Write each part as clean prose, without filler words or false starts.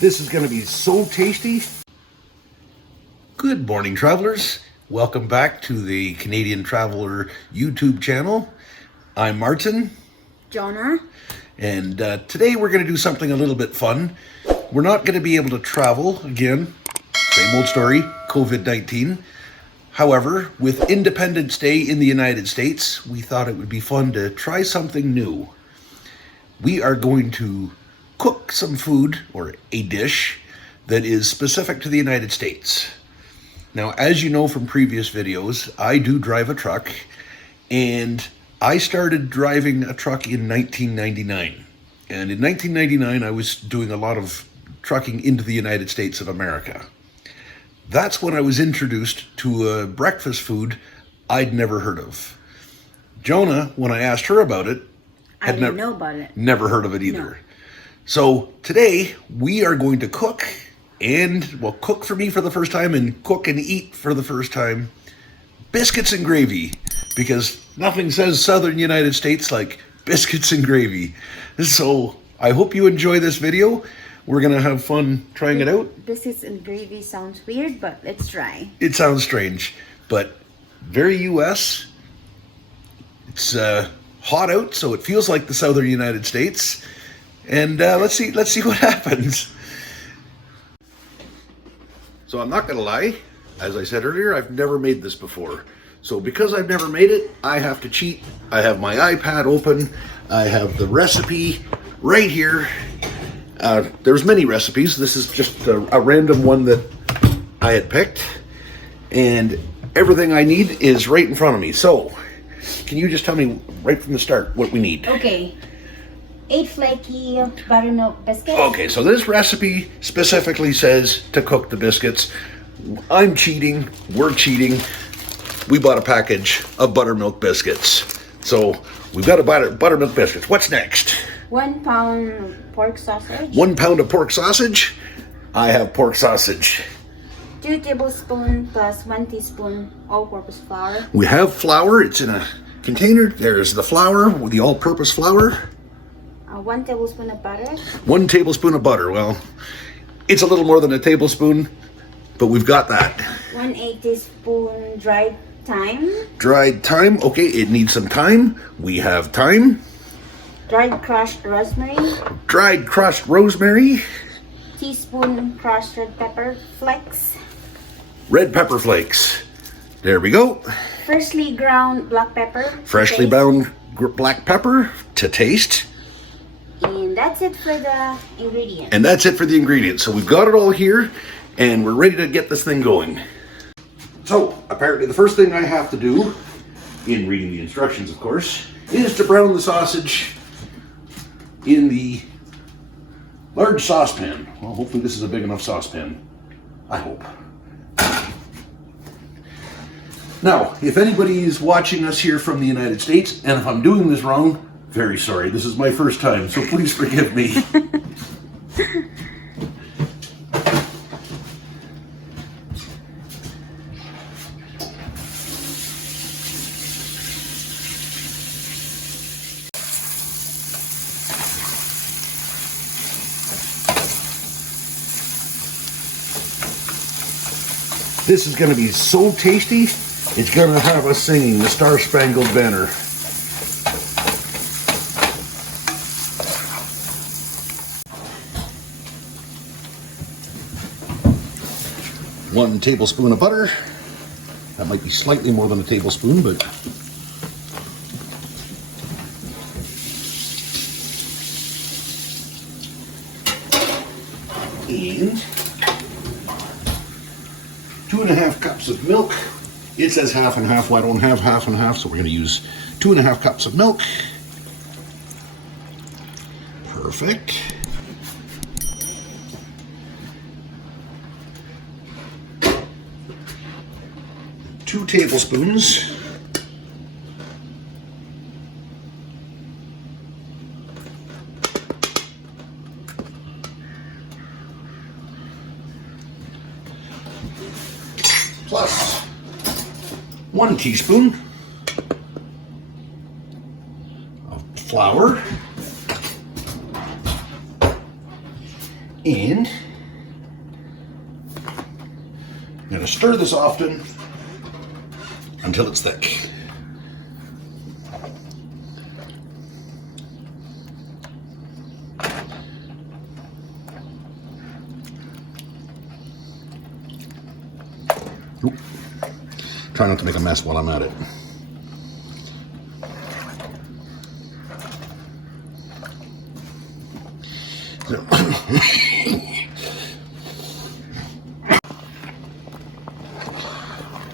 This is going to be so tasty. Good morning, travelers. Welcome back to the Canadian Traveler YouTube channel. I'm Martin. Jonna. And today we're going to do something a little bit fun. We're not going to be able to travel again. Same old story, COVID-19. However, with Independence Day in the United States, we thought it would be fun to try something new. We are going to cook some food, or a dish, that is specific to the United States. Now, as you know from previous videos, I do drive a truck, and I started driving a truck in 1999. And in 1999, I was doing a lot of trucking into the United States of America. That's when I was introduced to a breakfast food I'd never heard of. Jonna, when I asked her about it, I didn't know about it. Never heard of it either. No. So today we are going to cook cook for me for the first time and cook and eat for the first time biscuits and gravy, because nothing says Southern United States like biscuits and gravy. So I hope you enjoy this video. We're going to have fun trying it out. Biscuits and gravy sounds weird, but let's try. It sounds strange, but very US. It's hot out, so it feels like the Southern United States. And let's see what happens. So I'm not gonna lie, as I said earlier, I've never made this before. So because I've never made it, I have to cheat. I have my iPad open. I have the recipe right here. There's many recipes. This is just a random one that I had picked. And everything I need is right in front of me. So can you just tell me right from the start what we need? Okay. 8 flaky buttermilk biscuits. Okay, so this recipe specifically says to cook the biscuits. I'm cheating. We're cheating. We bought a package of buttermilk biscuits. So we've got a buttermilk biscuits. What's next? 1 pound pork sausage. 1 pound of pork sausage. I have pork sausage. 2 tablespoons plus 1 teaspoon all-purpose flour. We have flour. It's in a container. There's the flour, the all-purpose flour. 1 tablespoon of butter. 1 tablespoon of butter. Well, it's a little more than a tablespoon, but we've got that. 1/8 teaspoon dried thyme. Dried thyme. Okay, it needs some thyme. We have thyme. Dried crushed rosemary. Dried crushed rosemary. Teaspoon crushed red pepper flakes. Red pepper flakes. There we go. Freshly ground black pepper. Freshly ground black pepper to taste. And that's it for the ingredients. And that's it for the ingredients. So we've got it all here, and we're ready to get this thing going. So apparently the first thing I have to do, in reading the instructions of course, is to brown the sausage in the large saucepan. Well, hopefully this is a big enough saucepan. I hope. Now, if anybody is watching us here from the United States, and if I'm doing this wrong, very sorry. This is my first time, so please forgive me. This is going to be so tasty, it's going to have us singing the Star-Spangled Banner. One tablespoon of butter. That might be slightly more than a tablespoon, but and 2.5 cups of milk. It says half and half. Well, I don't have half and half, so we're going to use 2.5 cups of milk. Perfect. Two tablespoons plus 1 teaspoon of flour and going to stir this often until it's thick. Oop. Try not to make a mess while I'm at it.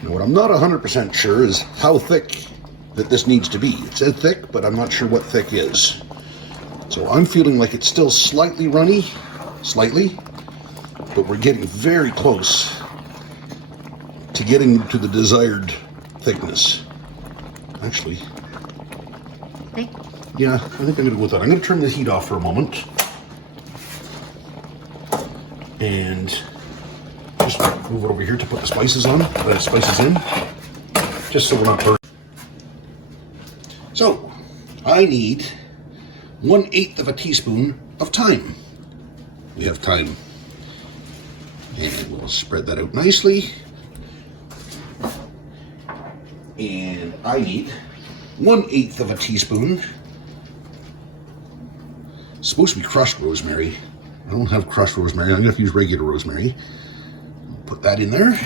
Now, what I'm not 100% sure is how thick that this needs to be. It said thick, but I'm not sure what thick is. So I'm feeling like it's still slightly runny, slightly, but we're getting very close to getting to the desired thickness. Actually, Thick? yeah, I think I'm gonna go with that. I'm gonna turn the heat off for a moment and just move it over here to put the spices in, just so we're not burning. So, I need 1/8 of a teaspoon of thyme. We have thyme. And we'll spread that out nicely. And I need 1/8 of a teaspoon. It's supposed to be crushed rosemary. I don't have crushed rosemary. I'm gonna have to use regular rosemary. Put that in there.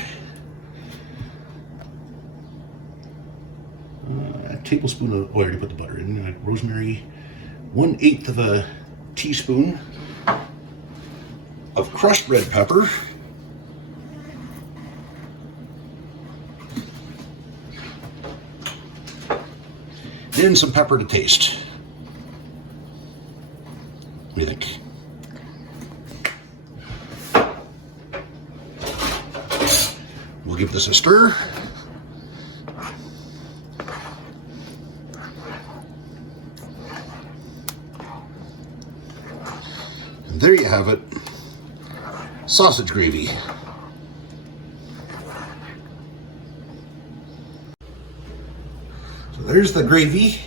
A tablespoon of, oh, I already put the butter in. Rosemary. 1/8 of a teaspoon of crushed red pepper. And some pepper to taste. What do you think? We'll give this a stir. And there you have it. Sausage gravy. So there's the gravy.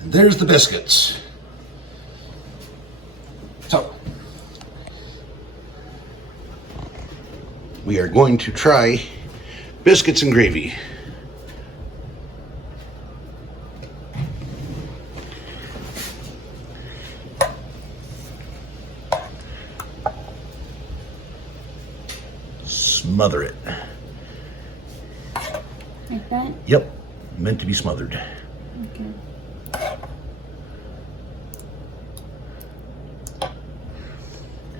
And there's the biscuits. So we are going to try biscuits and gravy. Smother it. Like that? Yep, meant to be smothered. Okay.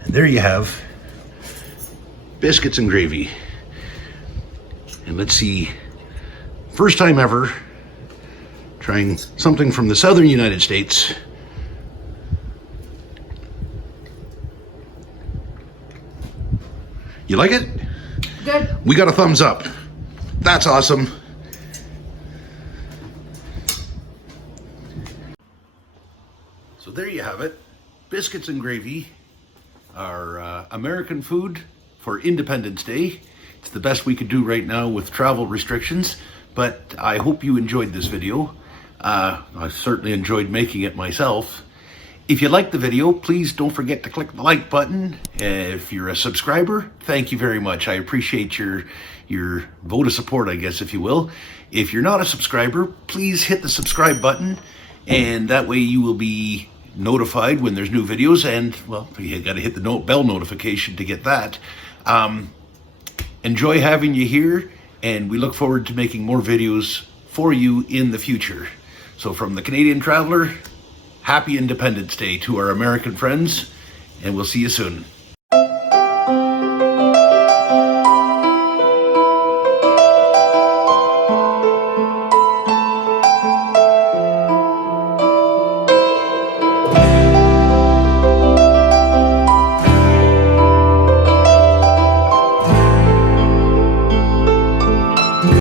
And there you have biscuits and gravy. And let's see, first time ever trying something from the southern United States. You like it? Good. We got a thumbs up. That's awesome. So there you have it. Biscuits and gravy, our American food for Independence Day. It's the best we could do right now with travel restrictions, but I hope you enjoyed this video. I certainly enjoyed making it myself. If you liked the video, please don't forget to click the like button. If you're a subscriber, thank you very much. I appreciate your vote of support, I guess, if you will. If you're not a subscriber, please hit the subscribe button, and that way you will be notified when there's new videos, and, well, you got to hit the bell notification to get that. Enjoy having you here, and we look forward to making more videos for you in the future. So from the Canadian Traveler, happy Independence Day to our American friends, and we'll see you soon.